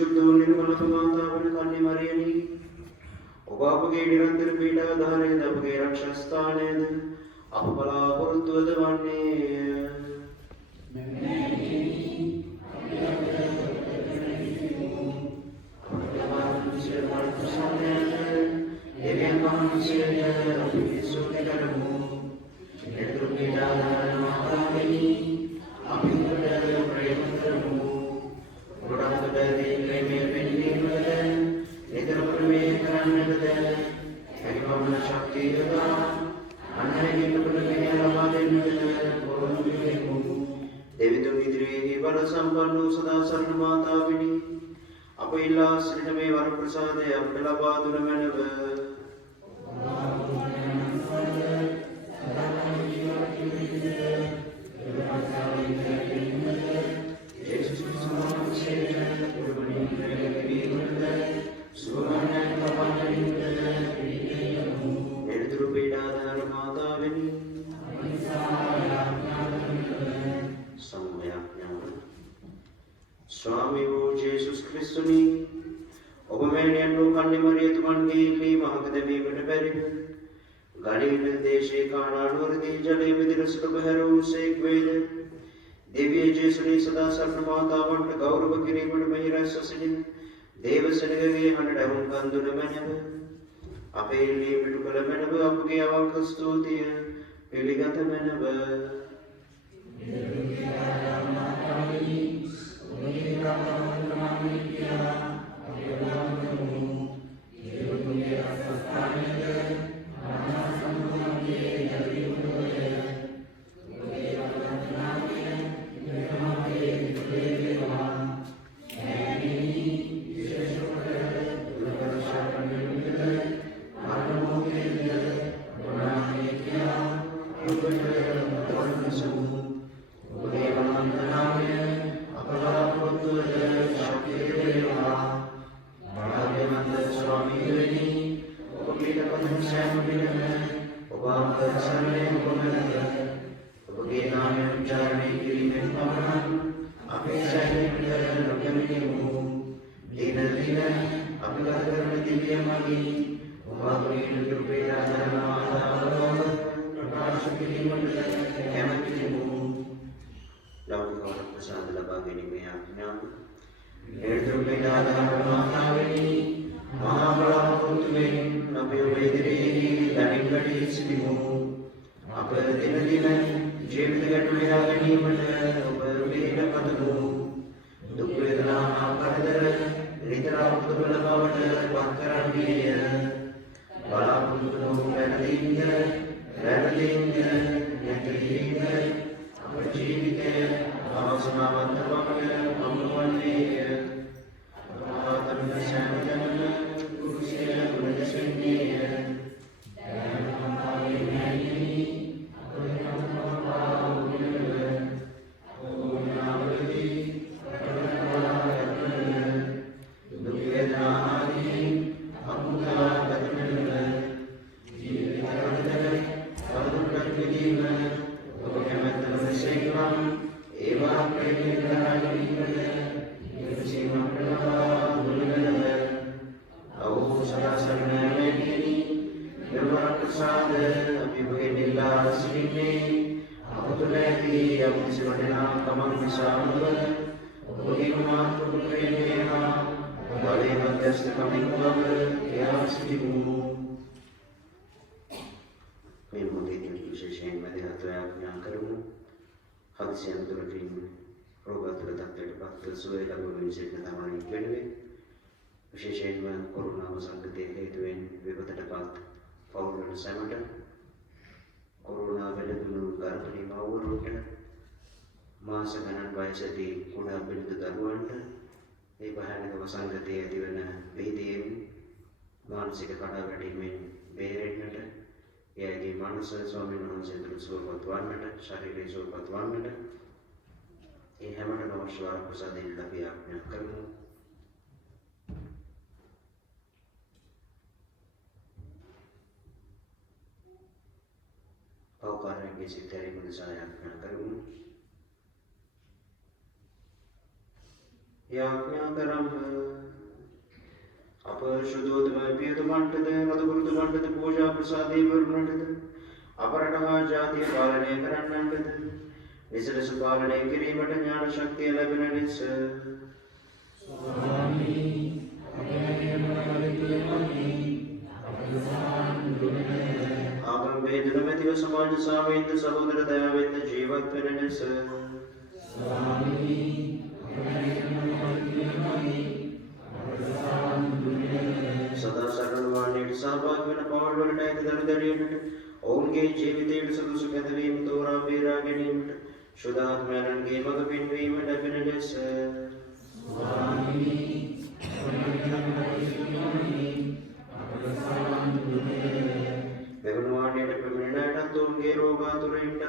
විසුද්ධ වූ නිර්මල මාතාව වන කන්‍ය මරියනි ඔබ අපගේ නිරන්තර පීඩාදානයද අපගේ රක්ෂස්ථානයද අප බලාපොරොත්තුවද වන්නේය. संपन्न सदा सर्व माता विनी අප ඉල්ලා සිටින මේ වර ප්‍රසාදය අපට ලබා දුන මැනව. එළතුරු පීඩාදාර මාතාවෙනි स्वामी वो जेसुस क्रिस्तुनी ඔබ මෙහෙණියන් වූ කන්‍ය මරියතුමන්ගේ ඉල්ලීම අහකදැමීමට බැරිව ගලිල දේශේ කානා නුවරදී ජලයේ විදින සුළු බහැර වූ සේක් වේද දිව්‍ය ජේසුනී සදා සරණ මාතාවන්ට ගෞරව කිරීමට මෙහි රැස් වසින දේව සෙනගගේ හඬට අහුම්කන් දුන මැනව. අපේ ඉල්ලීම ඉටු කළ මැනව. අපගේ අවංක ස්තුතිය පිළිගත මැනව. විශේෂයෙන්ම කොරෝනා සංකතයේ හේතුවෙන් විපතට පත් පවුලට සැමට කොරෝනා වෙළඳුණු ගර්භණී මව්වරුන්ට මාස ගණන් වයසදී කුඩා බිරිඳ දරුවන්ට මේ භයානක වසංගතයේ ඇතිවන වේදීන් මානසික කඩාවැටීමෙන් බේරෙන්නට එයාගේ මනස ස්වාමීන් වහන්සේට සුවපත් වන්නට ශරීරය සුවපත් වන්නට ඒ හැමෝටම අවශ්‍ය වර ප්‍රසාදයෙන් අපි ආඥා කරමු. පෞකාරයේ සිටරේ මුදසාය ආඥා කරමු. යාඥා කරමු. අප ශුද්ධෝතමයි පියතුමන්ටද රදගුරුතුමන්ටද පූජා ප්‍රසාදේ වරුණටද අපරට හා ජාතිය පාලනය කරන්නන්ටද නිසලස පාලනය කිරීමට ඥාන ශක්තිය ලැබෙන ලෙස ආගම් වේදන මැතිව සමාජ සාමයෙන්ද සහෝදර දයාවෙන්ද ජීවත් වෙන ලෙස සදා සරණ වාණයට සහභාගී වන පවුල් වලට ඇති දරුදරියන්ට ඔවුන්ගේ ජීවිතයට සුදුසු කැදවීම තෝරා බේරා ගැනීමට ශුද්ධාත්මයන්ගේ මඟ පෙන්වීම ලැබෙන ලෙස මෙවැනි වාණයට පැමිණෙනටත් ඔවුන්ගේ රෝගාතුරයින්ට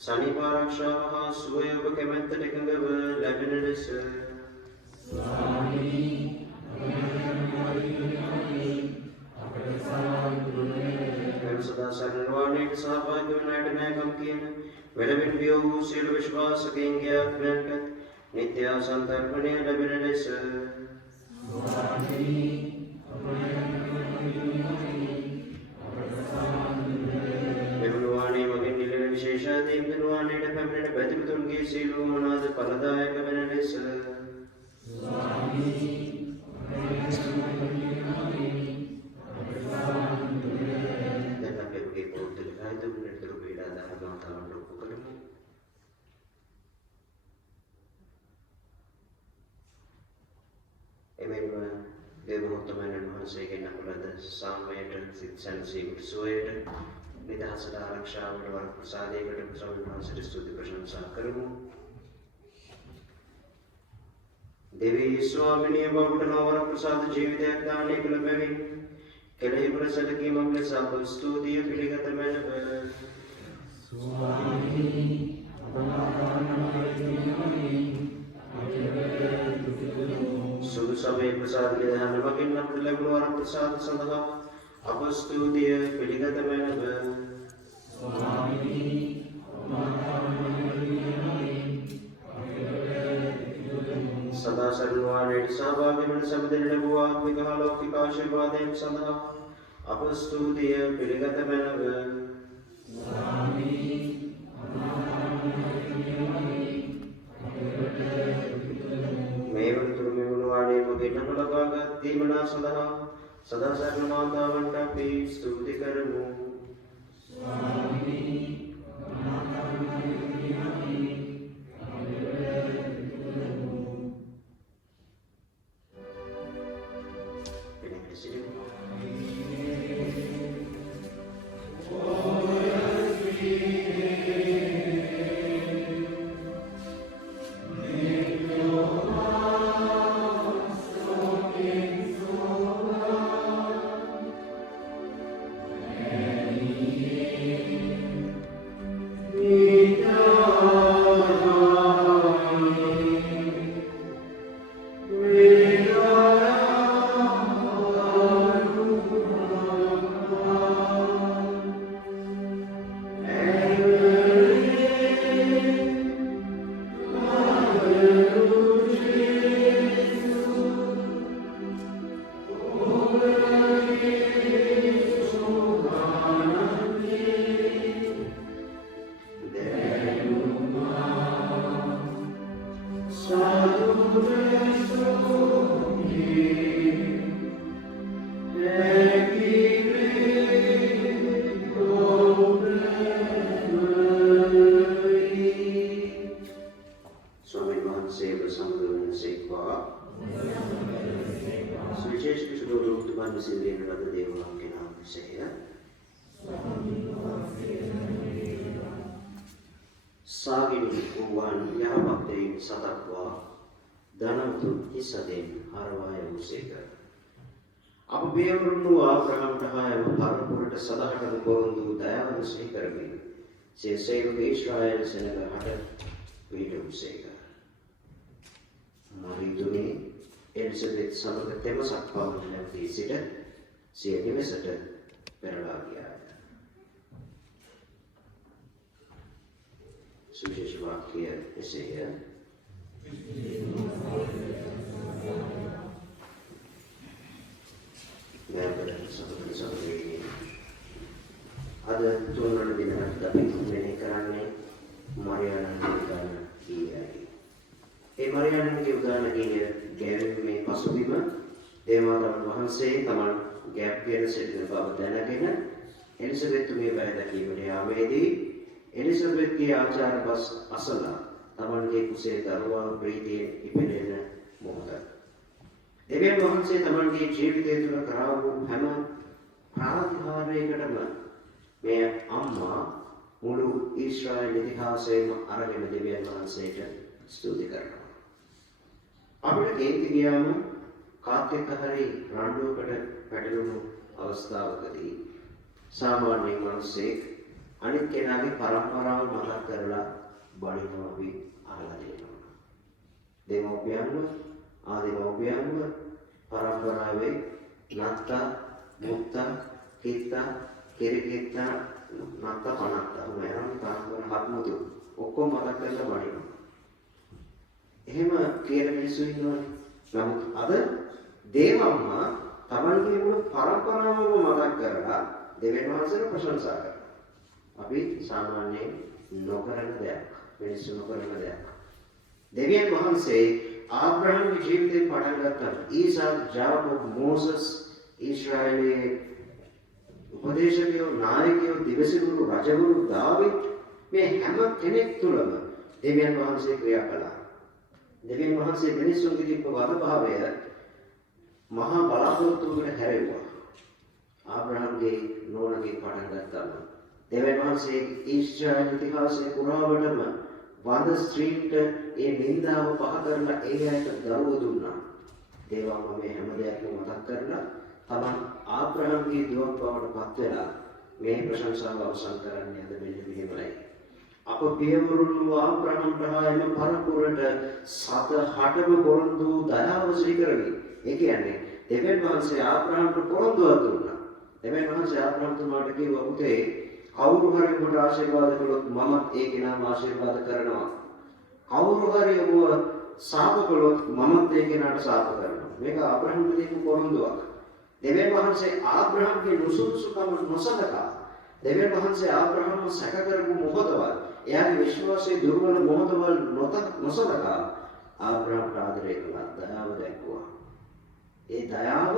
සනීප ආරක්ෂාව හා සුවය ඔබ කැමැත්තට එකඟව ලැබෙන ලෙස සදා සරණ වාණයට සහභාගී වන අයට නෑකම් කියන වෙලවෙන් වියෝ වූ සියලු විශ්වාසකයින්ගේ ආත්මයන්ට නිත්‍ය සන්තර්පණය ලැබෙන ලෙස මෙවැනි වාණය මගින් නිලන විශේෂාදීම් දෙන වාණයට පැමිණෙන පැතිපතුන්ගේ සියලුම මනාද ඵලදායක වෙන ලෙස සාමයට සිත් සැනසීමට සුවයට නිදහසට ආරක්ෂාවට වර ප්‍රසාදයකට ස්වාමීන් වහන්සේට ස්තුති ප්‍රශංසා කරමු. දෙවී ස්වාමිනිය බවට නවර ප්‍රසාද ජීවිතයක් දානය කළ බැවින් කෙලෙහිපුර සැලකීමක් ලෙස අප ස්තුතිය පිළිගත මැනව. සුදු සමය ප්‍රසාද නිධාන මගින් අපට ලැබුණු වර ප්‍රසාද සඳහා අප ස්තුතිය පිළිගත මැනව. සදා සරණ වාණයට සහභාගී වන සැමදෙන ලැබූ ආත්මික හා ලෞකික ආශිර්වාදයන් සඳහා අප ස්තුතිය පිළිගත මැනව. දීමනා සඳහා සදා සරණ මාතාවන්ට අපි ස්තුති කරමු. Israel senaga hata video sega. Marituni Elizabeth samaga temasak pawan නැති සිට සිය නිවසට පෙරලා ගියාය. සුවිශේෂ වාක්‍ය එසේය. ගෑබරන් සතුටු සතුටුයි. අද තුන්වන දිනකට අපි මෙහි කරන්නේ මරියාණන්ගේ උදාන කීයයි. ඒ මරියාණන්ගේ උදාන කීය ගැවීමේ පසුබිම දේවමාතාවන් වහන්සේ තමන් ගැප් කියන සිටින බව දැනගෙන එලිසබෙත්තුගේ බය දැකීමට යාමේදී එලිසබෙත්ගේ ආචාර බස් අසලා තමන්ගේ කුසේ දරුවා ප්‍රීතියෙන් ඉපදෙන මොහොත. දෙවියන් වහන්සේ තමන්ගේ ජීවිතය තුළ කරා වූ හැම ප්‍රාතිහාර්යයකටම මේ අම්මා මුළු ඊශ්‍රායල් ඉතිහාසයේම අරගෙන දෙවියන් වහන්සේට ස්තුති කරනවා. අපිට කේන්ති ගියාම කාත් එක්ක හරි රණ්ඩුවකට පැටලුණු අවස්ථාවකදී සාමාන්‍යයෙන් මිනිස්සෙක් අනිත් කෙනාගේ පරම්පරාව මතක් කරලා බණිනවා අපි අහලා තියෙනවා. දෙමෝපියන්ව ආදිමෝපියන්ව පරම්පරාවේ නත්තා මුත්තා කිත්තා කිරිකිත්තා නත්තා පනත්තා මෙහෙම පරම්පරාව හත්මුතු ඔක්කොම මතක් කරලා බණිනවා. එහෙම කියන මිනිස්සු ඉන්නවනේ. නමුත් අද දේවම්මා තමන්ගේ මුළු පරම්පරාවම මතක් කරලා දෙවියන් වහන්සේට ප්‍රශංසා කරනවා. අපි සාමාන්‍යයෙන් නොකරන දෙයක්, මිනිස්සු නොකරන දෙයක්. දෙවියන් වහන්සේ ආබ්‍රහම්ගේ ජීවිතේ පටන් ගත්තා. ඊසාක්, ජාකෝබ්, මෝසස්, ඊශ්‍රායලයේ උපදේශකයෝ, නායකයෝ, දිවසිරුරු, රජවරු, දාවිද් මේ හැම කෙනෙක් තුළම දෙවියන් වහන්සේ ක්‍රියා කළා. දෙවියන් වහන්සේ මිනිස්සුන්ගේ තිබ්බ වදභාවය මහා බලාපොරොත්තුවකට හැරෙව්වා. ආබ්‍රහම්ගේ නෝනගේ පටන් ගත්තාම දෙවියන් වහන්සේ ඊශ්‍රායල් ඉතිහාසයේ පුරාවටම වඳ ස්ත්‍රීන්ට ඒ නින්දාව පහ කරලා ඒ අයට දරුවෝ දුන්නා. දේවම්ම මේ හැම දෙයක්ම මතක් කරලා තමන් ආබ්‍රහම්ගේ දුවක් බවට පත් වෙලා මේ ප්‍රශංසාව අවසන් කරන්නේ අද මෙන්න මෙහෙමයි. අප පියවරුන් ආබ්‍රහම්ට හා එම පරපුරට සත හටම පොරොන්දු දයාව සිහි කරමි. ඒ කියන්නේ දෙවියන් වහන්සේ ආබ්‍රහම්ට පොරොන්දුවක් දුන්නා. දෙවියන් වහන්සේ ආබ්‍රහම්තුමාට කිව්වා පුතේ කවුරු හරි ඔබට ආශිර්වාද කළොත් මමත් ඒ කෙනාම ආශිර්වාද කරනවා. කවුරු හරි ඔබව සාප කළොත් මමත් ඒ කෙනාට සාප කරනවා. මේක ආබ්‍රහම්ට දීපු පොරොන්දුවක්. දෙවියන් වහන්සේ ආබ්‍රහම්ගේ නුසුසුකම නොසලකා දෙවියන් වහන්සේ ආබ්‍රහම්ව සැක කරපු මොහොතවල එයාගේ විශ්වාසයේ දුර්වල මොහොතවල නොසලකා ආබ්‍රහම්ට ආදරය කළා, දයාව දැක්වුවා. ඒ දයාව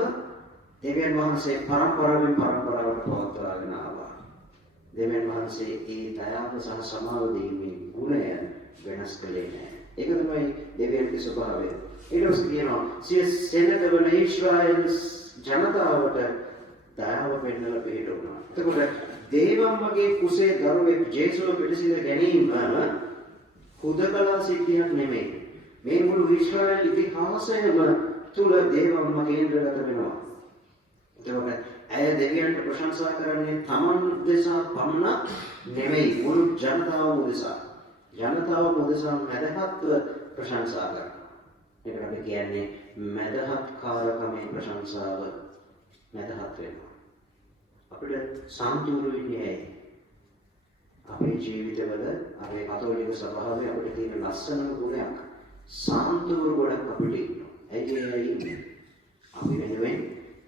දෙවියන් වහන්සේ පරම්පරාවෙන් පරම්පරාවට පවත්වාගෙන ආවා. දෙවියන් වහන්සේ ඒ දයාව සහ සමාව දීමේ ගුණය වෙනස් කළේ නැහැ. ඒක තමයි දෙවියන්ගේ ස්වභාවය. ඊට පස්සේ කියනවා සිය සෙනගවන ඊශ්‍රායල් ජනතාවට දයාව පෙන්වලා පිළිතුරුනා. එතකොට දේවම්මගේ කුසේ දරුවෙක් ජේසුව පිළිසිඳ ගැනීම හුදකලා සිද්ධියක් නෙමෙයි. මේ මුළු ඊශ්‍රායල් ඉතිහාසයම තුල දේවම්ම කේන්ද්‍රගත වෙනවා. එතකොට ඇය දෙවියන්ට ප්‍රශංසා කරන්නේ තමන් උදෙසා පමණක් නෙමෙයි මුළු ජනතාවම උදෙසා. ජනතාවම උදෙසා මැදහත්ව ප්‍රශංසා කරනවා. ඒකට අපි කියන්නේ මැදහත්කාරකමේ ප්‍රශංසාව මැදහත් වෙනවා. අපිට සාන්තුරු වෙන්නේ ඇයි? අපේ ජීවිතවල අපේ කතෝලික ස්වභාවය අපිට තියෙන ලස්සනම ගුණයක් සාන්තුරු ගොඩක් අපිට ඉන්නවා. ඇයි අපි වෙනුවෙන්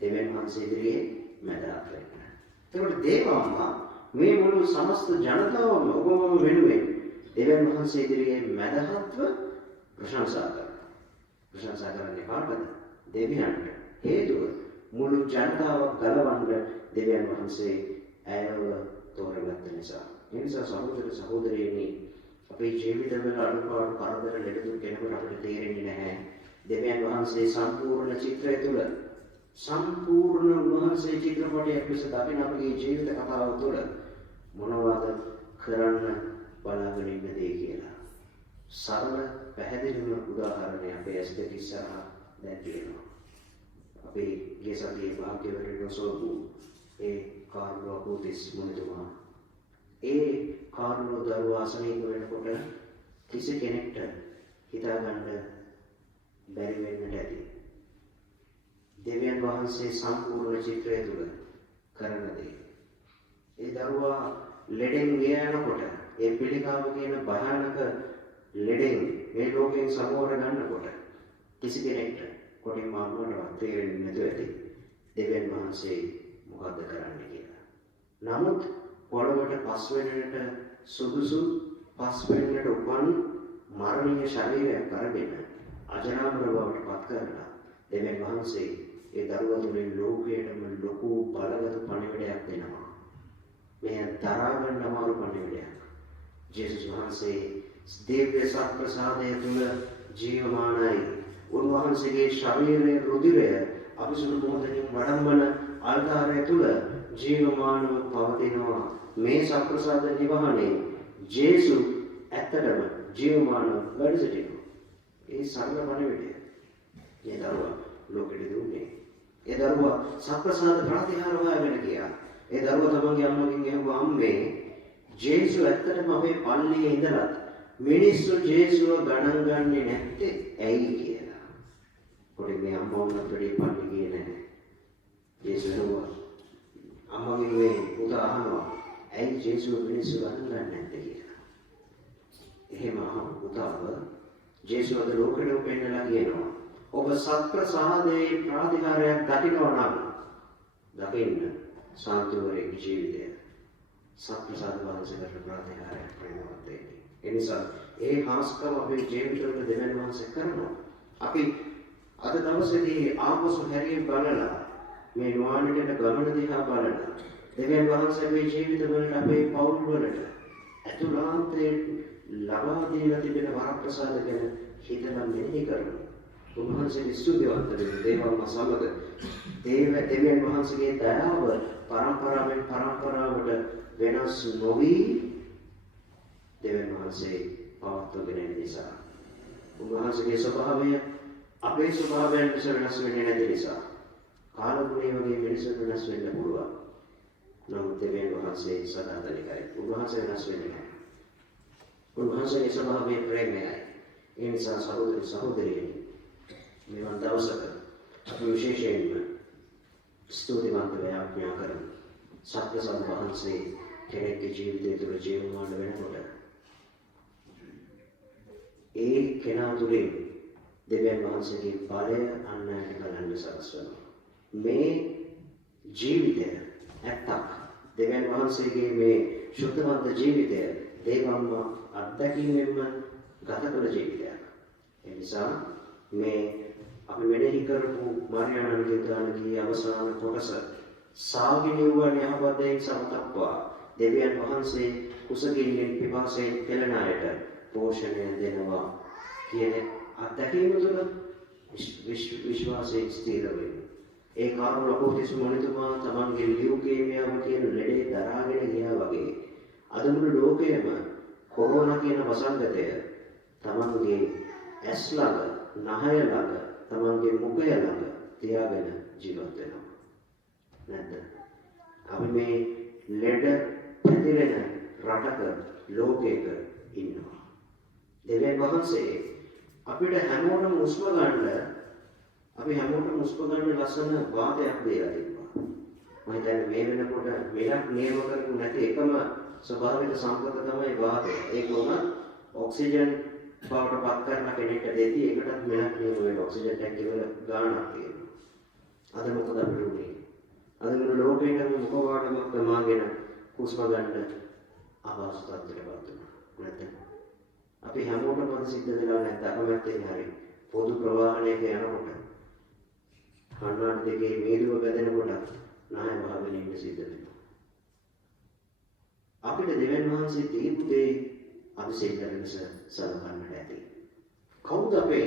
දෙවියන් වහන්සේ ඉදිරියේ මැදහත් වෙන්න. ඒකට දේවම්මා මේ මුළු සමස්ත ජනතාවම ඔබම වෙනුවෙන් දෙවියන් වහන්සේ ඉදිරියේ මැදහත්ව ප්‍රශංසා කරනවා. ප්‍රශංසා කරන්නේ කාටද? දෙවියන්ට. හේතුව මුළු ජනතාව ගලවන්න දෙවියන් වහන්සේ ඇයව තෝරගත්ත නිසා. ඒ නිසා සහෝදර සහෝදරියනි අපේ ජීවිතවල අනුපාඩු කරදර ලෙඩදුක් කෙනෙකුට අපිට තේරෙන්නේ නැහැ. දෙවියන් වහන්සේ සම්පූර්ණ චිත්‍රය තුළ සම්පූර්ණ උන්වහන්සේ චිත්‍රපටයක් ලෙස දකින අපේ ජීවිත කතාව තුළ මොනවද කරන්න බලාගෙන ඉන්න දේ කියලා. සරල පැහැදිලිම උදාහරණයක් අපේ ඇස් දෙක ඉස්සරහා දැන් තියෙනවා. අපේ ගිය සතියේ භාග්‍යවතුන් සෝපු ඒ කාර්ලෝ අකුතිස් මුනිතුමා ඒ කාර්ලෝ දරුවා අසනීප වෙනකොට කිසි කෙනෙක්ට හිතාගන්න බැරි වෙන්නට ඇති. දෙවියන් වහන්සේ සම්පූර්ණ චිත්‍රය තුළ කරන දේ. ඒ දරුවා ලෙඩෙන් මිය යනකොට ඒ පිළිකාව කියන භයානක ලෙඩෙන් මේ ලෝකයෙන් සමෝර ගන්නකොට කිසි කෙනෙක්ට කොටින් මාන්නවටවත් තේරෙන්නේ නැතුව ඇති. දෙවියන් වහන්සේ මොකද්ද කරන්නේ කියලා. නමුත් පොළොවට පස් වෙන්නට සුදුසු පස් වෙන්නට උපන් මරණීය ශරීරයක් අරගෙන අජරාමර බවට පත් කරලා දෙවියන් වහන්සේ ඒ දරුවා තුළින් ලෝකයටම ලොකු බලගත් පණිවිඩයක් දෙනවා. මේ දරා ගන්න අමාරු පණිවිඩයක්. ජේසුස් වහන්සේ දිව්‍ය සත්ප්‍රසාදය තුළ ජීවමානයි. උන්වහන්සේගේ ශරීරයේ රුධිරය අපිසුළු මොහොතකින් වඩම්මන ආල්තාරය තුළ ජීවමානව පවතිනවා. මේ සත්ප්‍රසාද නිවහනේ ජේසු ඇත්තටම ජීවමානව වැඩ සිටිනවා. ඒ සරල පණිවිඩය. ඒ දරුවා ලෝකෙට දුන්නේ. ඒ දරුවා සත්ප්‍රසාද ප්‍රතිහාර හොයාගෙන ගියා. ඒ දරුවා තමන්ගේ අම්මගෙන් ඇහුවා අම්මේ ජේසු ඇත්තටම අපේ පල්ලියේ ඉඳලා මිනිස්සු ජේසුව ගණන් ගන්නේ නැත්තේ ඇයි කියලා. පොඩි මේ අම්මා වුණත් වැඩි පල්ලි ගියේ නැහැ. ජේසු ඇහුවා අම්මගෙන් මේ පුතා අහනවා ඇයි ජේසුව මිනිස්සු ගණන් ගන්නේ නැත්තේ කියලා. එහෙම අහන පුතාව ජේසු අද ලෝකෙට පෙන්නලා කියනවා ඔබ සත්ප්‍රසාදයේ ප්‍රතිහාරයක් දකිනවා නම් දකින්න සාන්තුවරේ ජීවිතය සත්ප්‍රසාද වහන්සේට ප්‍රතිහාරයක් වෙනවා දෙන්නේ. ඒ නිසා ඒ හාස්කම අපේ ජීවිතවල දෙවියන් වහන්සේ කරනවා. අපි අද දවසේදී ආපසු හැරිය බලලා මේ නුවණට ගමන දිහා බලලා දෙවියන් වහන්සේ මේ ජීවිතවලට අපේ පෞල් වලට අතුලාන්තයේ ලබා දීලා තිබෙන වරප්‍රසාද ගැන හිතලා මෙනෙහි කරනවා. උන්වහන්සේගේ ස්තුතිවන්ත වෙන දේවල්ම සමග දෙවියන් වහන්සේගේ දයාව පරම්පරාවෙන් පරම්පරාවට වෙනස් නොවි දෙවියන් වහන්සේ පවත්වගෙන යන නිසා උන්වහන්සේගේ ස්වභාවය අපේ ස්වභාවයෙන් වෙනස් වෙන්නේ නැති නිසා කාලගුණය වගේ මිනිසුන් වෙනස් වෙන්න පුළුවන්. නමුත් දෙවියන් වහන්සේ සදාතනිකයි. උන්වහන්සේ වෙනස් වෙන්නේ නැහැ. උන්වහන්සේගේ ස්වභාවය ප්‍රේමයයි. ඒ නිසා සහෝදර සහෝදරියනි මෙවන් දවසක අපි විශේෂයෙන්ම ස්තුතිවන්ත වේයාඥා කරමු. සත්‍යසම් වහන්සේ කෙනෙක්ගේ ජීවිතය තුළ ජීවමාන වෙනකොට ඒ කෙනා තුළින් දෙවියන් වහන්සේගේ බලය අන් අයට බලන්න සලස්වනවා. මේ ජීවිතය ඇත්තක්. දෙවියන් වහන්සේගේ මේ ශුද්ධවන්ත ජීවිතය දේවම්ම අත්දැකීමෙන්ම ගත කළ ජීවිතයක්. ඒ නිසා මේ අපි මෙනෙහි කරපු මාර්යානන්ගේ දානගේ අවසාන කොටස සාගිනිවුවන් යහපතෙන් සමතප්පා දෙවියන් වහන්සේ කුසගින්නෙන් පිපාසයෙන් පෙළෙන අයට පෝෂණය දෙනවා කියන අත්දැකීම තුළ විශ්වාසයෙන් ස්ථිර වෙන්න. ඒ කාර්ය ලකෝතිස් මොනිතුමා තමන්ගේ ලියුකේමියාව කියන ලෙඩේ දරාගෙන ගියා වගේ අද මුළු ලෝකයේම කොරෝනා කියන වසංගතය තමන්ගේ ඇස් ළඟ නහය ළඟ තමන්ගේ මුඛය ළඟ තියාගෙන ජීවත් වෙනවා. නැද්ද? අපි මේ ලෙඩ පැතිරෙන රටක ලෝකයක ඉන්නවා. දෙවියන් වහන්සේ අපිට හැමෝටම හුස්ම ගන්න ලස්සන වාතයක් දීලා තිබ්බා. මම හිතන්නේ මේ වෙනකොට මෙලක් නියම කරපු නැති එකම ස්වභාවික සම්පත තමයි වාතය. ඒක උනත් ඔක්සිජන් බවට පත් කරන කෙනෙක්ට දෙති ඒකටත් මෙලක් නියම වෙන ඔක්සිජන් ටැංකිය වල ගාණක් තියෙනවා. අද මොකද අපිට උනේ? අද මුළු ලෝකෙටම මුඛවාඩමක් තමාගෙන හුස්ම ගන්න අපහසුතාවයකට පත් වෙනවා. නැත්නම් අපි හැමෝටම අද සිද්ධ වෙලා නැත්නම් අකමැත්තෙන් හරි පොදු ප්‍රවාහනයක යනකොට කන්නාඩි දෙකේ මේදුව බැදෙනකොට නාය භාවයෙන් ඉන්න සිද්ධ වෙනවා. අපිට දෙවියන් වහන්සේ දීපු දේ අපි සිද්ධ සලකන්නට ඇති. කවුද අපේ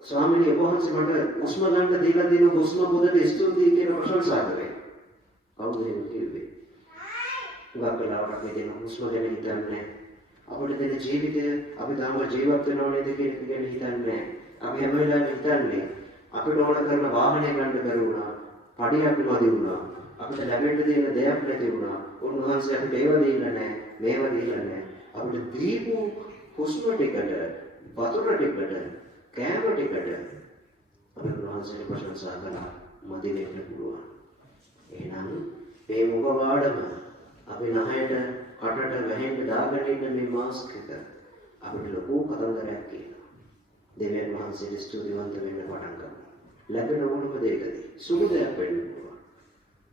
ස්වාමීනි ඔබ වහන්සේ මට හුස්ම ගන්න දීලා දෙන හුස්ම පොදට ස්තුතියි කියන ප්‍රශංසා කරේ. කවුද එහෙම කිව්වේ? උගක් වෙලාවට අපි දෙන හුස්ම ගැන හිතන්නේ අපිට දෙන ජීවිතය අපි තාම ජීවත් වෙනව නේද කියන එක ගැන හිතන්නේ අපි හැම වෙලාවෙම හිතන්නේ අපිට ඕන කරන වාහනය ගන්න බැරි වුණා, පඩියක් නැති වුණා, අපිට ලැබෙන්න දෙන දෙයක් නැති වුණා. උන්වහන්සේ අපිට ඒව දෙන්න නැහැ, මේව දෙන්න නැහැ. අපිට දීපු හුස්ම ටිකට, වතුර ටිකට, කෑම ටිකට අපි උන්වහන්සේට ප්‍රශංසා කළා මදි වෙන්න පුළුවන්. එහෙනම් මේ මුඛවාඩම අපි නහයට, කටට වැහෙන්න දාගෙන ඉන්න මේ මාස්ක් එක අපිට ලොකු කතන්දරයක් කියනවා. දෙවියන් වහන්සේට ස්තුතිවන්ත වෙන්න පටන් ගන්නවා. ලැබෙන ඕනම දෙයකදී සුළු දෙයක් වෙන්න පුළුවන්.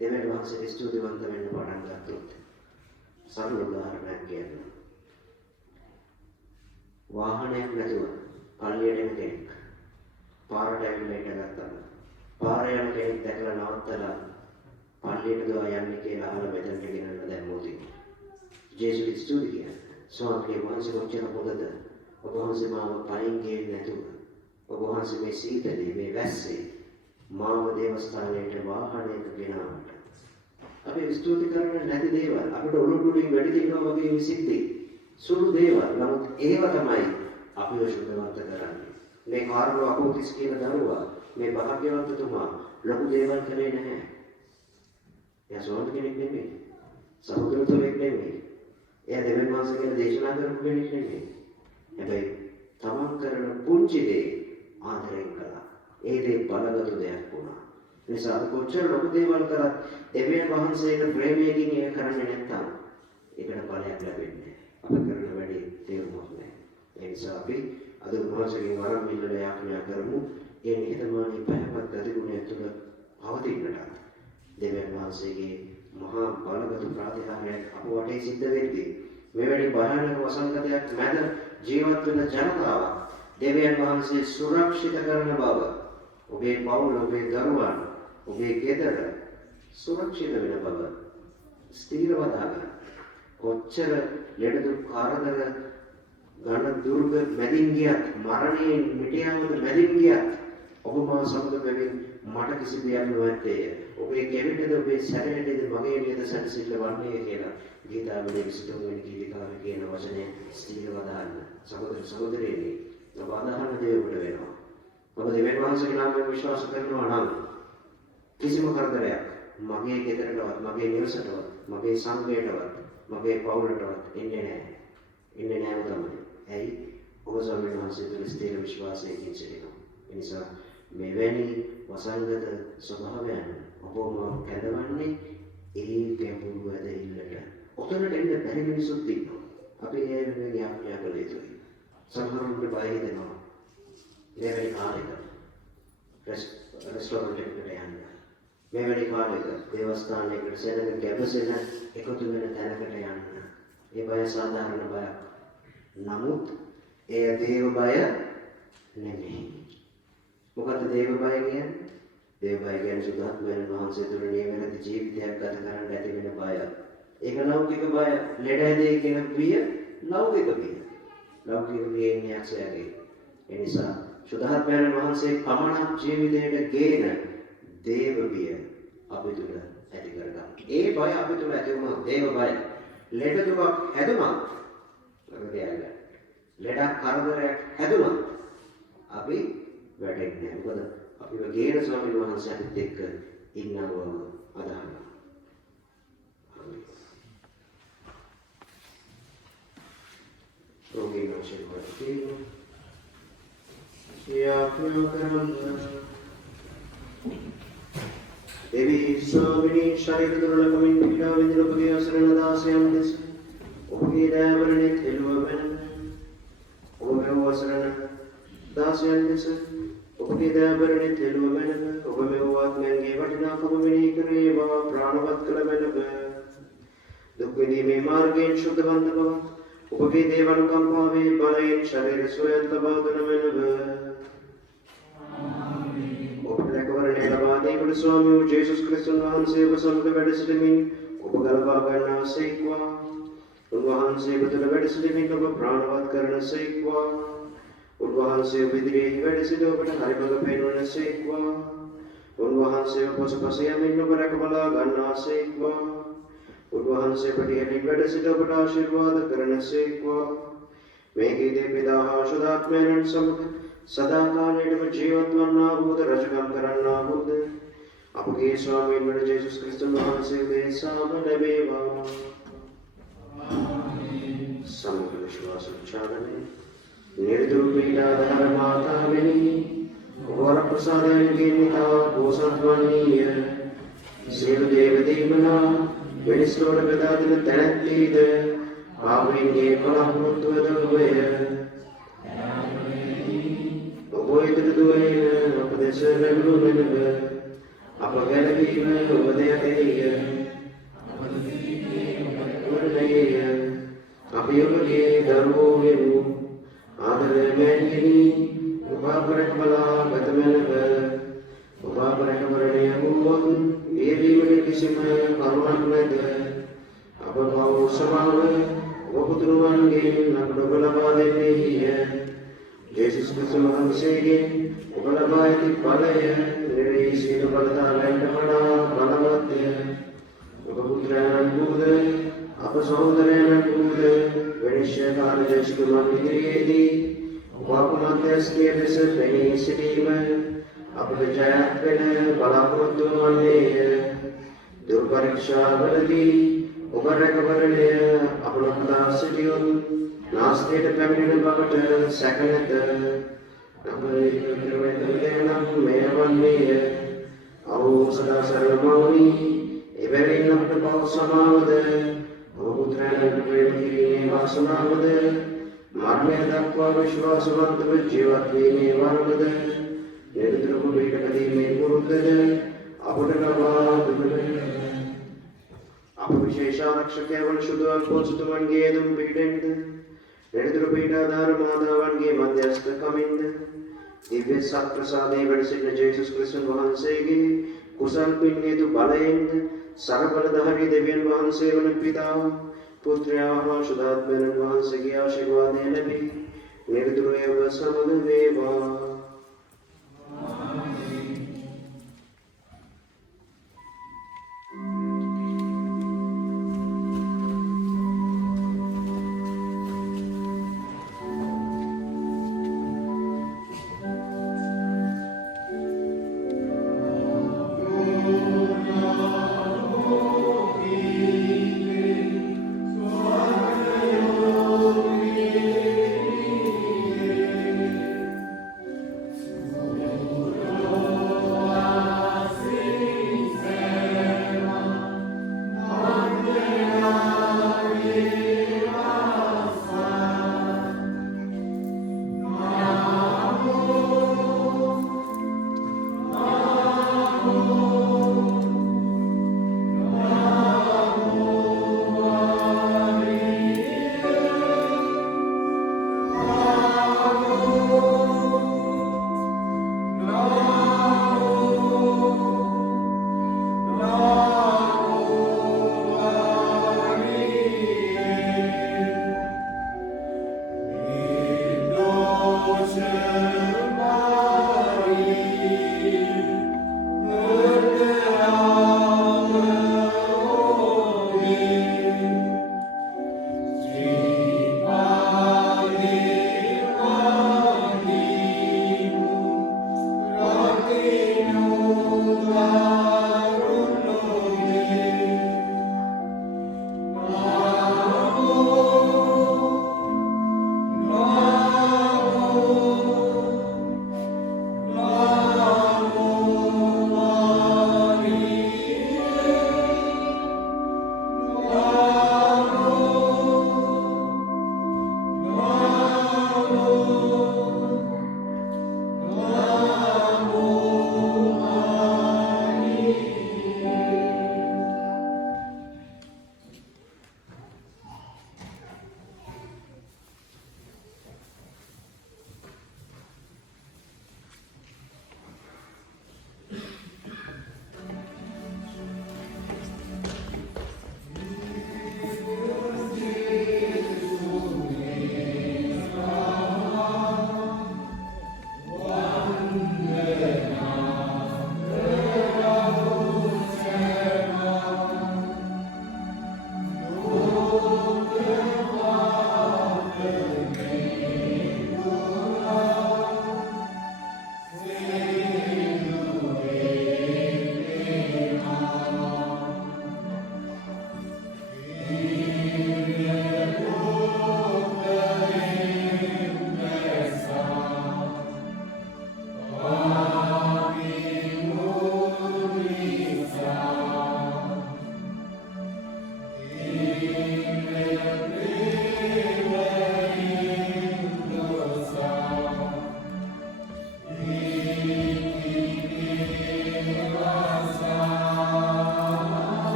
දෙවියන් වහන්සේට ස්තුතිවන්ත වෙන්න පටන් ගත්තොත් සරල උදාහරණයක් කියන්නම්. වාහනයක් නැතුව පල්ලියට එන කෙනෙක් පාරට ඇවිල්ලා ඉඳගත්තා. පාරේ යන කෙනෙක් දැකලා නවත්තලා පල්ලියට දුවා යන්නේ කියලා අහලා මෙතනට ගෙනල්ලා දැම්මොත් ජේසුස් ස්තුති කියනවා. ස්වාමීන් වහන්සේ කොච්චර හොඳද? ඔබ වහන්සේ මාව පයින් ගේන්නේ නැතුව ඔබ වහන්සේ මේ සීතලේ මේ වැස්සේ මාව දේවස්ථානයට වාහනයක ගෙනාවට. අපි ස්තුති කරන්න නැති දේවල් අපිට උණුඩුලින් වැඩි තියෙනවා වගේ විසිද්දී සුළු දේවල්. නමුත් ඒව තමයි අපිව සුද්ධවන්ත කරන්නේ. මේ කාර්ලෝ අපෝතිස් කියන දරුවා මේ භාග්‍යවන්තතුමා ලොකු දේවල් කළේ නැහැ. එයා සෝන් කෙනෙක් නෙමෙයි. සහෝදරතුමෙක් නෙමෙයි. එයා දෙවියන් වහන්සේ කියන දේශනා කරපු කෙනෙක් නෙමෙයි. හැබැයි තමන් කරන පුංචි දේ ආදරයෙන් කළා. ඒ දේ බලගත් දෙයක් වුණා. නිසා කොච්චර ලොකු දේවල් කරත් දෙවියන් වහන්සේට ප්‍රේමයෙන් ඒක කරන්නේ නැත්නම් ඒකට බලයක් ලැබෙන්නේ නැහැ. අපි කරන වැඩේ තේරුමක් නැහැ. ඒ නිසා අපි අද උන්වහන්සේගෙන් වරම් ඉල්ලලා යාඥා කරමු. ඒ නිහතමානී පහවත් ගතිගුණය තුළ පවතින්නට දෙවියන් වහන්සේගේ මහා බලගත් ප්‍රාතිහාර්යයක් අප වටේ සිද්ධ වෙද්දී මෙවැනි භයානක වසංගතයක් මැද ජීවත් වෙන ජනතාවක් දෙවියන් වහන්සේ සුරක්ෂිත කරන බව ඔබේ පවුල ඔබේ දරුවන් ඔබේ ගෙදර සුරක්ෂිත වෙන බව ස්ථිරව දාගන්න. කොච්චර ලෙඩ දුක් කාරදර ගන්න දුර්ග මැදින් ගියත් මරණයෙන් මිටියවද මැදින් ගියත් ඔබ මා සමග වෙමින් මට කිසි දෙයක් නොවැත්තේ. ඔබේ කෙවිතද ඔබේ සැරෙන්නේද මගේ නේද සැනසෙල්ල වන්නේ කියලා ගීතාවලියේ 23 වෙනි ගීතිකාවේ කියන වචනේ ස්ථිරව දාන්න. සහෝදර සහෝදරියනි ඔබ අදහන දේ ඔබට වෙනවා. ඔබ දෙවියන් වහන්සේගේ නාමයෙන් විශ්වාස කරනවා නම් කිසිම කරදරයක් මගේ ගෙදරටවත් මගේ නිවසටවත් මගේ සංඝයටවත් මගේ පවුලටවත් එන්නේ නැහැ. එන්නේ නැහැ තමයි. ඇයි? ඔබ ස්වාමීන් වහන්සේ තුළ ස්ථිර විශ්වාසයකින් සිටිනවා. ඒ නිසා මෙවැනි වසංගත ස්වභාවයන් ඔබම කැඳවන්නේ ඒ ගැඹුරු ඇදහිල්ලට. ඔතනට එන්න බැරි මිනිස්සුත් ඉන්නවා. අපි ඒ වෙනුවෙන් යාඥා කළ යුතුයි. සමහරුන්ට බය හිතෙනවා. මෙවැනි කාලයක රෙස්ටොරන්ට් එකකට යන්න. මෙවැනි කාලයක දේවස්ථානයකට සෙනඟ ගැබසෙන එකතු වෙන තැනකට යන්න. ඒ බය සාධාරණ බයක්. නමුත් එය දේව බය නෙමෙයි. මොකද දේව බය කියන්නේ? දේව බය කියන්නේ සුද්ධාත්මයන් වහන්සේ තුළ නියමන ජීවිතයක් ගත කරන්න ඇති වෙන බය. ඒක ලෞකික බය. ලෙඩ ඇදේ කියන බිය ලෞකික බිය. ලෞකික බිය කියන්නේ අක්ෂයගේ. ඒ නිසා සුද්ධාත්මයන් වහන්සේ පමණක් ජීවිතයට ගේන දේව බිය අපි තුළ ඇති කරගන්න. ඒ බය අපි තුළ ඇති වුණා දේව බය. ලෙඩ දුක හැදුණා. ලෙඩක් කරදරයක් හැදුණා. අපි වැඩෙන්නේ නැහැ. මොකද අපිව ගේන ස්වාමීන් වහන්සේ අපිත් එක්ක ඉන්නව අදහනවා. රෝගීන් වහන්සේට කියනවා. යාඥා කරන්න. දෙවි ස්වාමීන් ශරීර දුර්ලභමින් පීඩා විඳින ඔබගේ අසරණ දාසයන් දෙස ඔබගේ දයාවරණය තෙලුවමන ඔබගේ වසරණ දාසයන් දෙස ඔබගේ දයාවරණය තෙලුවමන ඔබ මේ ආත්මයන්ගේ වටිනාකම මෙනෙහි කරේවා ප්‍රාණවත් කළ මැනව දුක් විඳීමේ මාර්ගයෙන් ශුද්ධවන්ත බව ඔබගේ දේවානුකම්පාවේ බලයෙන් ශරීර සුවයත් ලබා දෙන මැනව රැකවරණය ලබා දීමට ස්වාමී වූ ජේසුස් ක්‍රිස්තුස් වහන්සේ ඔබ සමග වැඩ සිටමින් ඔබ ගලපා ගන්නාසේක්වා. උන්වහන්සේ ඔබ තුළ වැඩ සිටමින් ඔබ ප්‍රාණවත් කරනසේක්වා. උන්වහන්සේ ඔබ ඉදිරියේ වැඩ සිට ඔබට හරි මඟ පෙන්වනසේක්වා. උන්වහන්සේ ඔබ පසුපස යමින් ඔබ රැකබලා ගන්නාසේක්වා. උන්වහන්සේ ඔබට යටින් වැඩ සිට ඔබට ආශිර්වාද කරනසේක්වා. මේ ගීතේ පිතා හා සුදාත්මයන් සමග සදා කාලයටම ජීවත් වන්නා වූද රජකම් කරන්නා වූද අපගේ ස්වාමීන් වහන්සේ ජේසුස් ක්‍රිස්තුස් වහන්සේ දේශාම ලැබේවා. ආමේන්. සම්පූර්ණ විශ්වාස උච්චාරණය නිර්දුක් පීඩාදාර මාතාවෙනි වර ප්‍රසාදයෙන් ගෙනිතා පෝසත් වන්නීය සියලු දේව දීමනා වෙලිස්තෝර බෙදා දෙන තැනැත්තීද ආවෙන්ගේ කලහමුත්වද වේ. ඔබ ඉදිරි දුවේන අපදේශ ලැබුණු මෙනව අප ගැලවීම ඔබදයටය වරණය අපි ඔබගේ දරුවෝ වෙමු ආදරය මෑණියනි ඔබ අපට බලා ගතමැනව ඔබ අපට වරණය වූවොත් ඒ වීමට කිසිම කරුණක් නැත අප පව් සමාව ඔබ පුතුරුවන්ගෙන් අපට ඔබ ලබා දෙන්නේය යේසුස් ක්‍රිස්තුස් වහන්සේගෙන් ඔබ ලබා ඇති ඵලය නිරේ සියලු බලධාරීන්ට වඩා බලවත්ය ඔබ පුත්‍රයන් වූද අප සහෝදරයන් වූද වෙනිශ්චයකාර දේශකුමාර ඉදිරියේදී ඔබ අප මධ්‍යස්ථයේ ලෙස පෙනී සිටීම අපට ජයත් වෙන බලාපොරොත්තු වන්නේය දුර් පරීක්ෂාවලදී ඔබ රැකවරණය අප නොපදා සිටියොත් නාස්තියට පැමිණෙන බවට සැක නැත අපේ පිරවෙතනම් මෙය වන්නේය අවෝ සදා සරල මෞනි එබැවින් අපට පව් සමාවද ඔබ පුත්‍රයන්ට ප්‍රේම කිරීමේ වාසනාවද මරණය දක්වා විශ්වාසවන්තව ජීවත් වීමේ වරමද නිරතුරුව පිටකදීමේ පුරුද්දද අපට ලබා දුන්නේය අප විශේෂ ආරක්ෂකයන් වන සුදු අල්පොන්සතුමන්ගේ දුම් පිටෙන්ද නිරතුරු පීඩාදාර මාතාවන්ගේ මධ්‍යස්ථකමින්ද දිව්‍ය සත්ප්‍රසාදයේ වැඩ සිටින ජේසුස් ක්‍රිස්තුස් වහන්සේගේ කුසල් පින් හේතු බලයෙන්ද සර්වබලධාරී දෙවියන් වහන්සේ වන පිතා පුත්‍රයා හා සුදාත්මයන් වහන්සේගේ ආශිර්වාදය ලැබී නිරතුරුව ඔබ සමග වේවා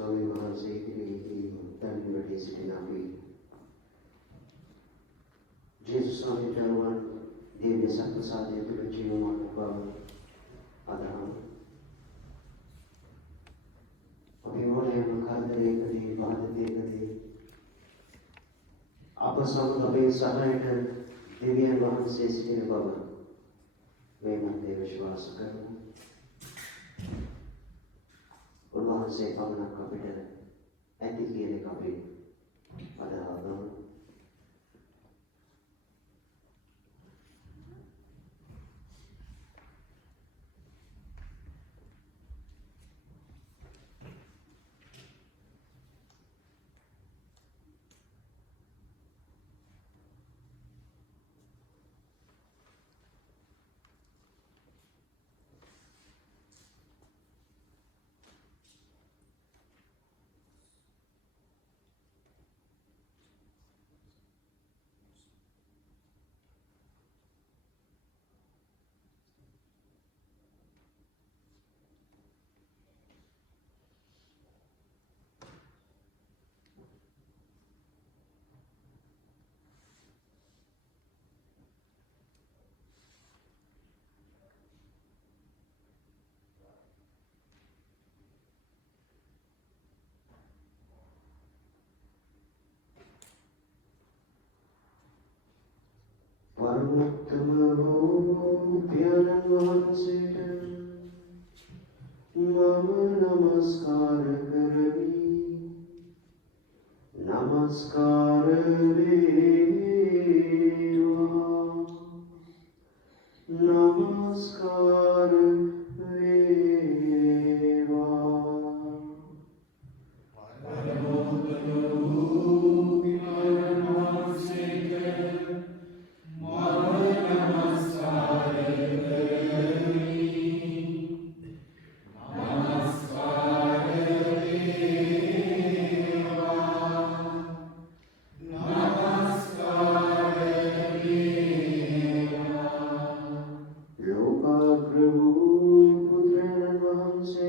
स्वामी वහන්සේ ඉදිරියේ තනින් වැඩි සිටින අපි ජේසුස් ස්වාමීන් වහන්සේ දිව්‍ය සත්පුරුෂාදී තුළ ජීවමාන බව අදහන අපි ඕනෑම කාර්යයකදී බාධකයකදී අප සමග අපේ සහායට දෙවියන් වහන්සේ සිටින බව මේ මන්දේ විශ්වාස කරමු. උන්වහන්සේ පමණක් අපිට ඇති කියන එක අපි අදහනවා. परमोत्तम हो प्यारन वහන්සේට මම නමස්කාර කරමි. නමස්කාර වේවා. නමස්කාර වේවා. परमोत्तम हो प्यारन वහන්සේට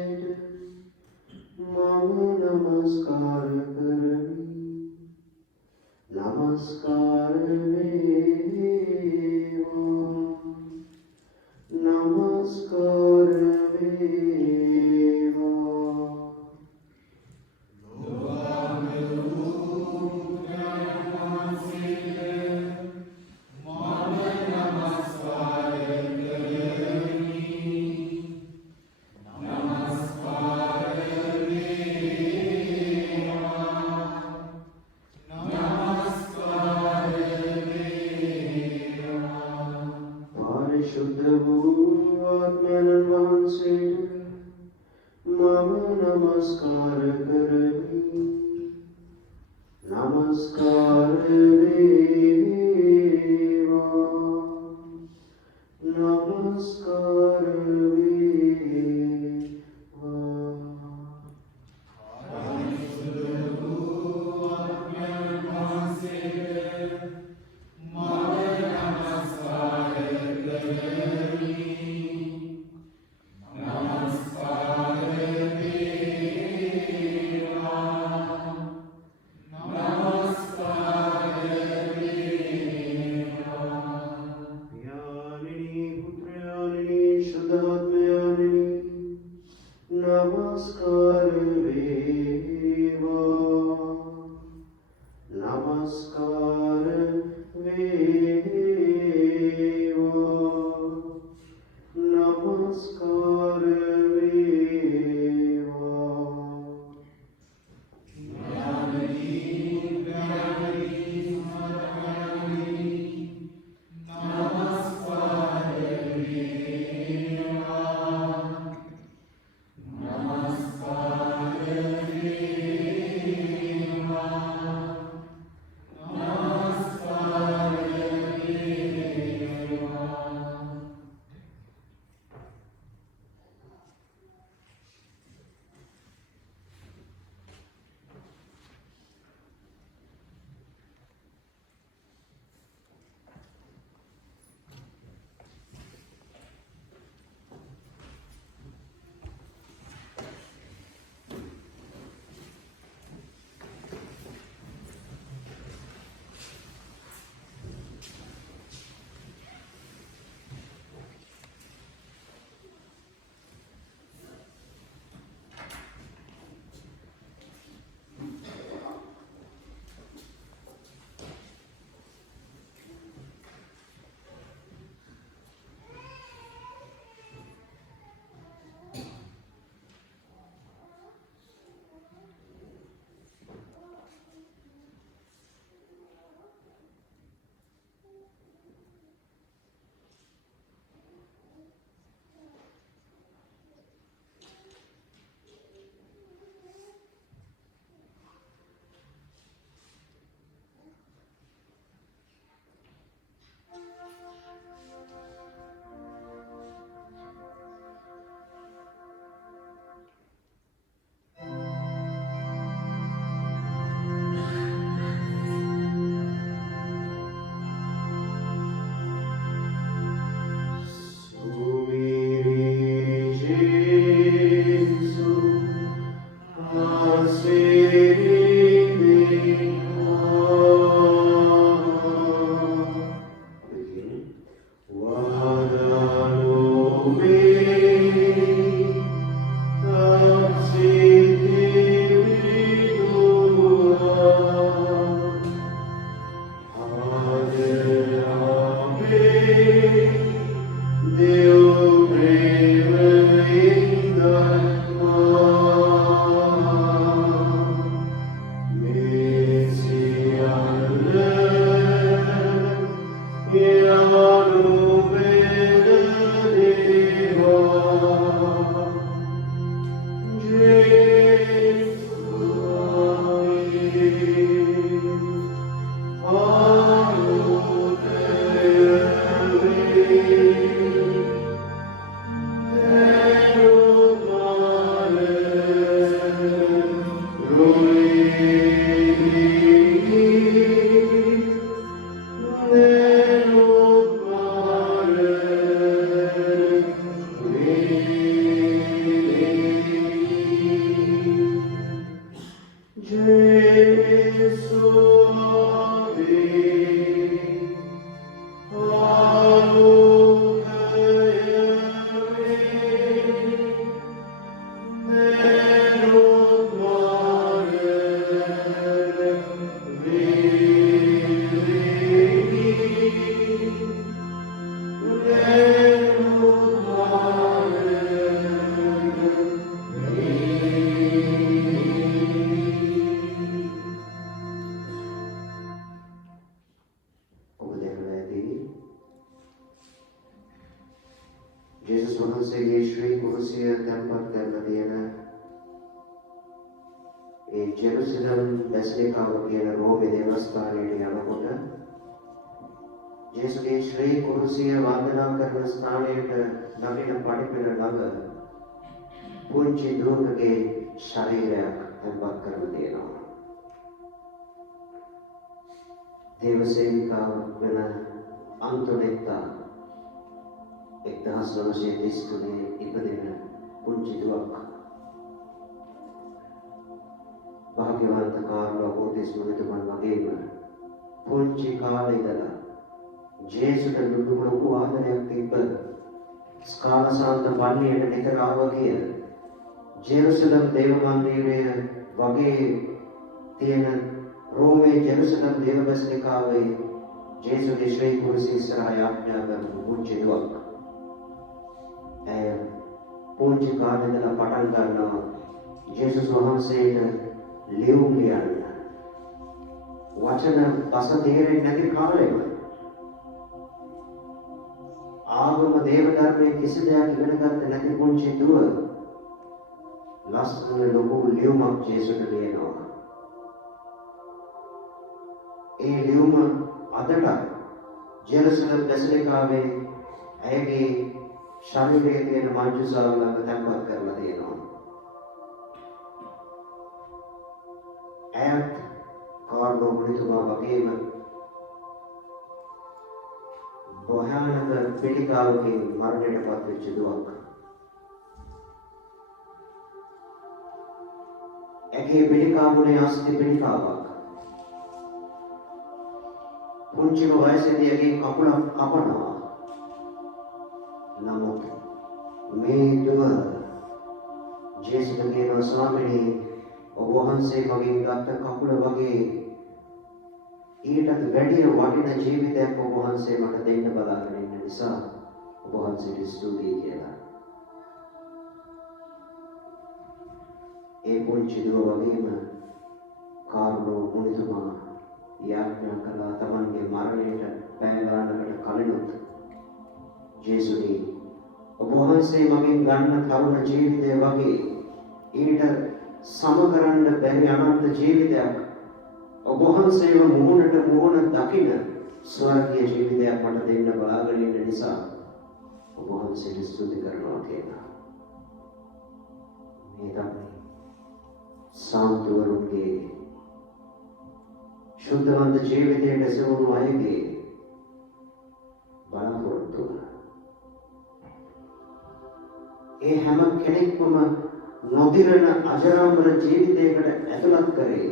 නොදිරන අජරාමර ජීවිතයකට ඇතුළත් කරේ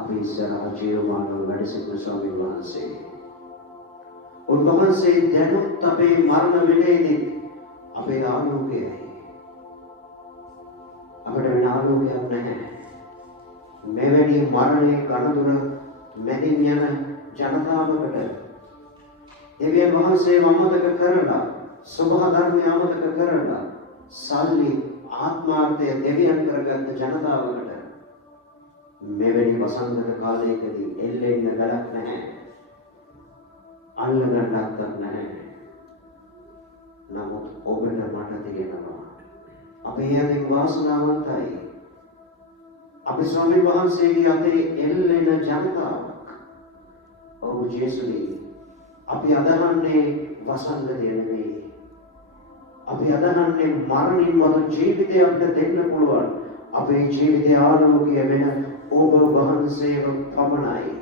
අපි ඉස්සරහා ජීවමානව වැඩ සිටින ස්වාමීන් වහන්සේ. උන්වහන්සේ දැනුත් අපේ මරණ වේලේදී අපේ ආලෝකයයි. අපිට වෙන ආලෝකයක් නැහැ. මෙවැනි මරණයේ කනදුර මැදින් යන ජනතාවකට දෙවියන් වහන්සේ අමතක කරලා සබහ ධර්මය අමතක කරලා සල්ලි ආත්මාර්ථය දෙවියන් කරගත්ත ජනතාවකට මෙවැනි වසංගත කාලයකදී එල්ලෙන්න ගලක් නැහැ. අල්ලගන්නක් නැහැ. නමුත් ඔබට මට තියෙනවා. අපි යන්නේ වාසනාවන්තයි. අපි ස්වාමීන් වහන්සේගේ අතේ එල්ලෙන ජනතාවක්. ඔව් ජේසුනි. අපි අදහන්නේ වසංගතය නෙවෙයි. අපි අදහන්නේ මරණින් වන ජීවිතය අපිට දෙන්න පුළුවන්. අපේ ජීවිතය ආලෝකය වෙන ඔබ වහන්සේව පමණයි.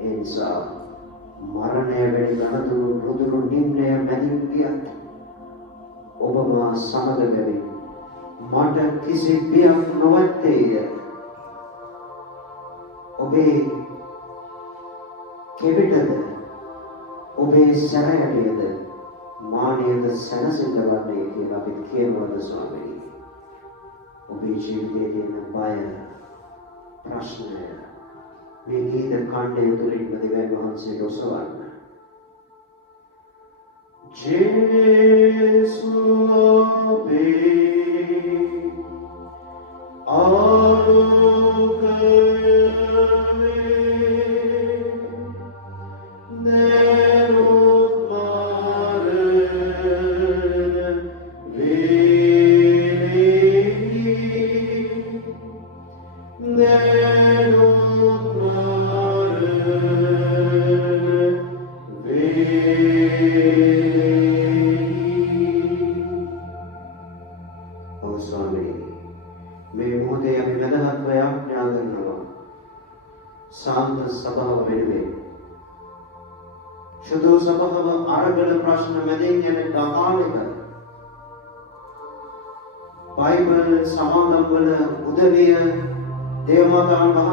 ඒ නිසා මරණය වෙන ගණතුරු රුදුරු නිම්නය මැදින් ගියත් ඔබ මා සමග වෙමින් මට කිසි බියක් නොවත්තේය. ඔබේ කෙවිතද ඔබේ සැරයටද මානියද සැනසෙන්න වන්නේ කියලා අපි කියනවාද ස්වාමීනි. ඔබේ ජීවිතයේ තියෙන බය ප්‍රශ්නය මේ ගීත කණ්ඩය තුළින් දෙවියන් වහන්සේට ඔසවන්න. ජේසු අපේ ආලෝකය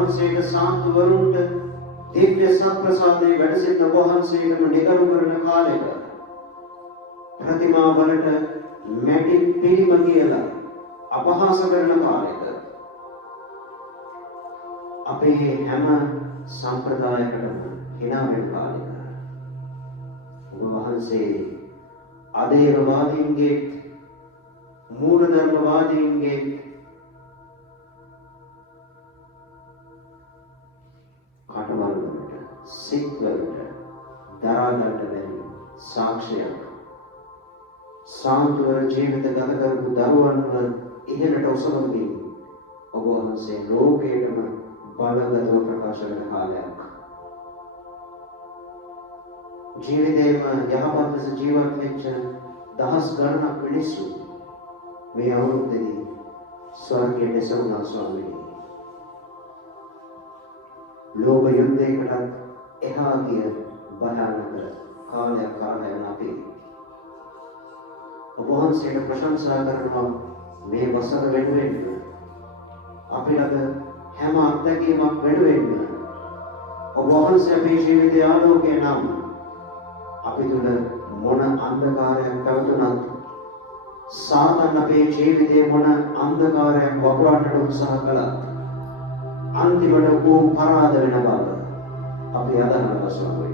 වහන්සේට සාන්තුවරුන්ට දිව්‍ය සත්ප්‍රසාදයේ වැඩ සිටින වහන්සේටම නිගරු කරන කාලෙක ප්‍රතිමා වලට මැටි පිළිම කියලා අපහාස කරන කාලෙක අපේ හැම සම්ප්‍රදායකටම hina වෙන කාලෙක ඔබ වහන්සේ අදේවවාදීන්ගේ මූලධර්මවාදීන්ගේ සිත්වලට දරාගන්න බැරි සාක්ෂියක් සාන්තුවර ජීවිත ගත කරපු දරුවන්ව ඉහළට ඔසවමින් ඔබ වහන්සේ ලෝකයටම බලගතව ප්‍රකාශ කරන කාලයක්. ජීවිතේම යහපත් ලෙස ජීවත් වෙච්ච දහස් ගණනක් මිනිස්සු මේ අවුරුද්දේදී ස්වර්ගයට එසවුණා ස්වාමීනි. ලෝක යුද්ධයකටත් එහා ගිය භයානක කාලයක් කාලයන් අපි ඔබ වහන්සේට ප්‍රශංසා කරනවා මේ වසර වෙනුවෙන් අපි ළඟ හැම අත්දැකීමක් වෙනුවෙන් ඔබ වහන්සේ අපේ ජීවිතයේ ආලෝකය නම් අපි තුළ මොන අන්ධකාරයක් පැවතුනත් සාතන් අපේ ජීවිතයේ මොන අන්ධකාරයක් වපුරන්නට උත්සාහ කළත් අන්තිමට ඌ පරාද වෙන බව අපි අදහනවා ස්වාමීනි.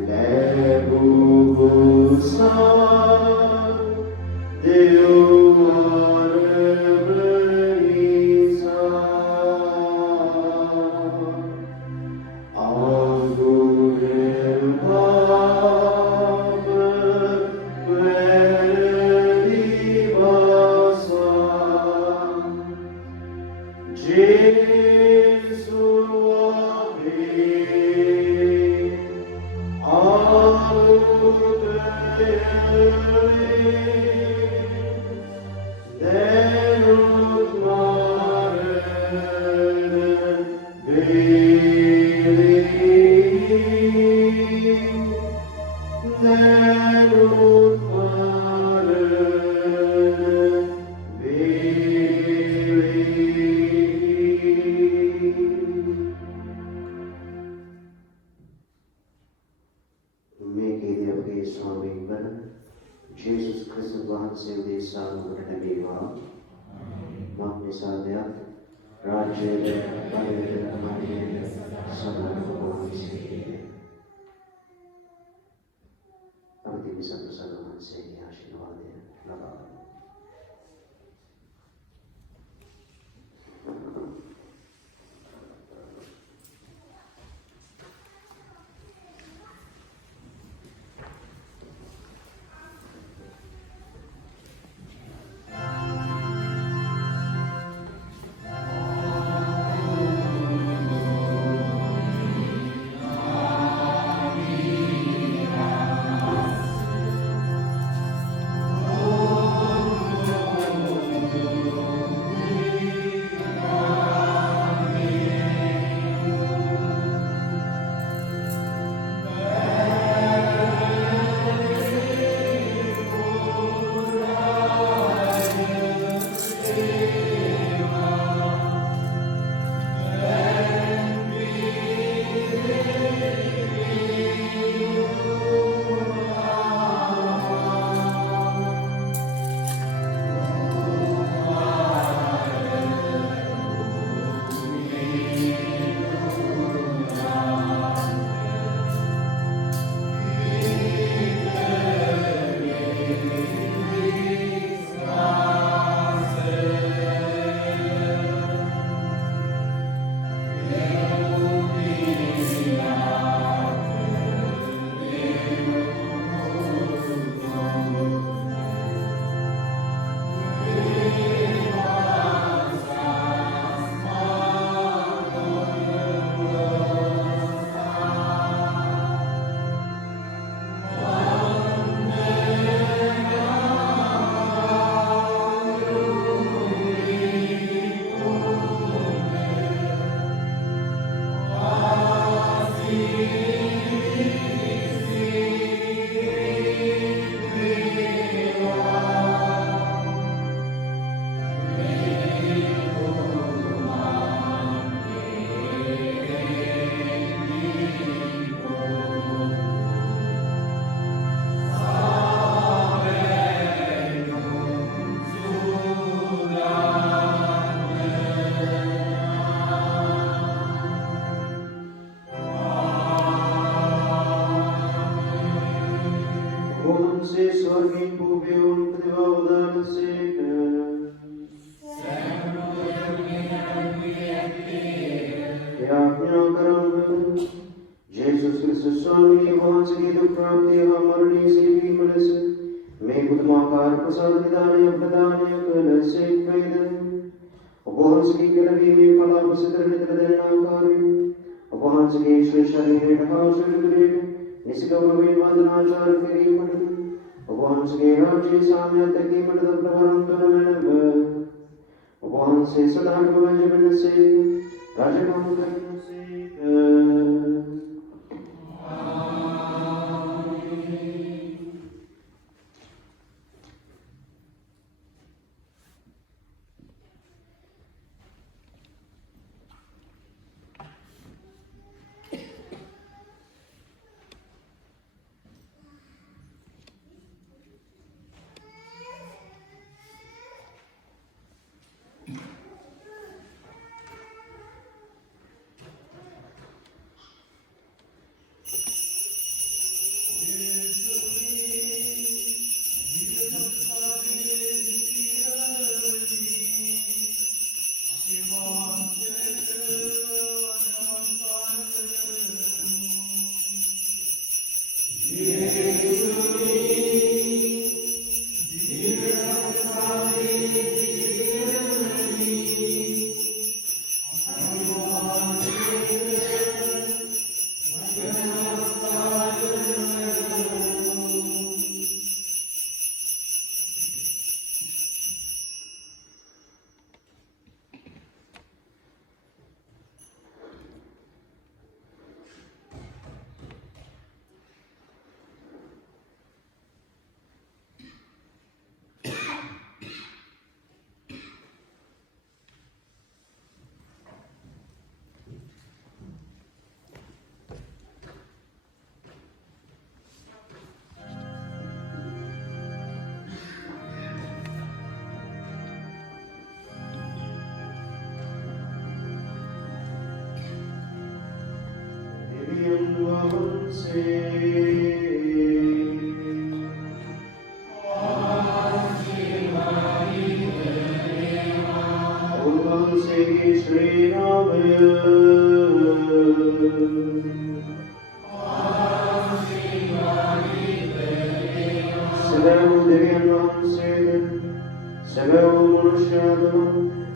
Let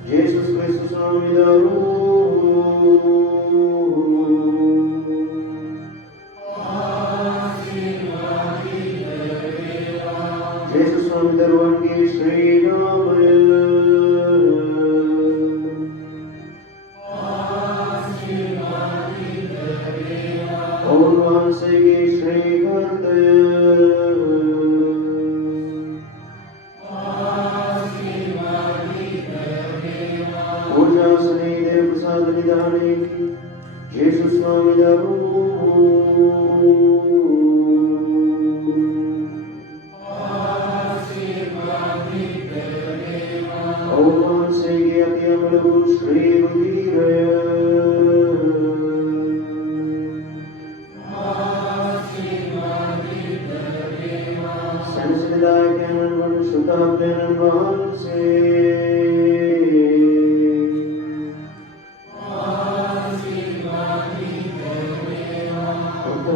Jesus Christus nomidaru. Jesus nomidaruangi Sri Ramaya. Om Vansegi Sri Jesus nomidaru. Om Vansegi Atyamalu Sri Buddhiraya. Sansiddhaya Gyananvan Shuddhabhyanan Vahanse.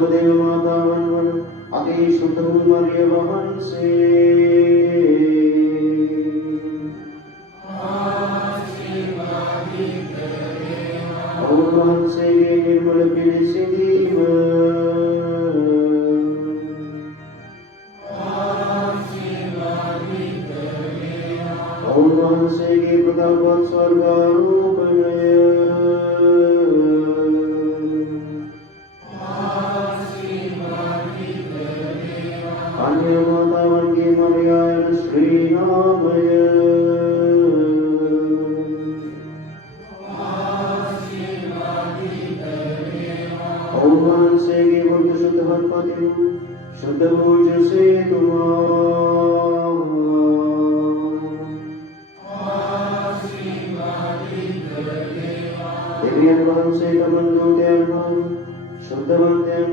Dev Mata Vanvan Adi Shuddha Maria Vahanse. Om Vahanse Nirmal Pidisiddhiva. Om Vahanse Pratapat Swargarupaya. Anyamatavangi Mariaya Sri Ramaya. Om Vansegi Buddha Shuddhavatpati Shuddha Bhuja Setuma. Devyan Vahanse Kamandotyan Shuddhavantyan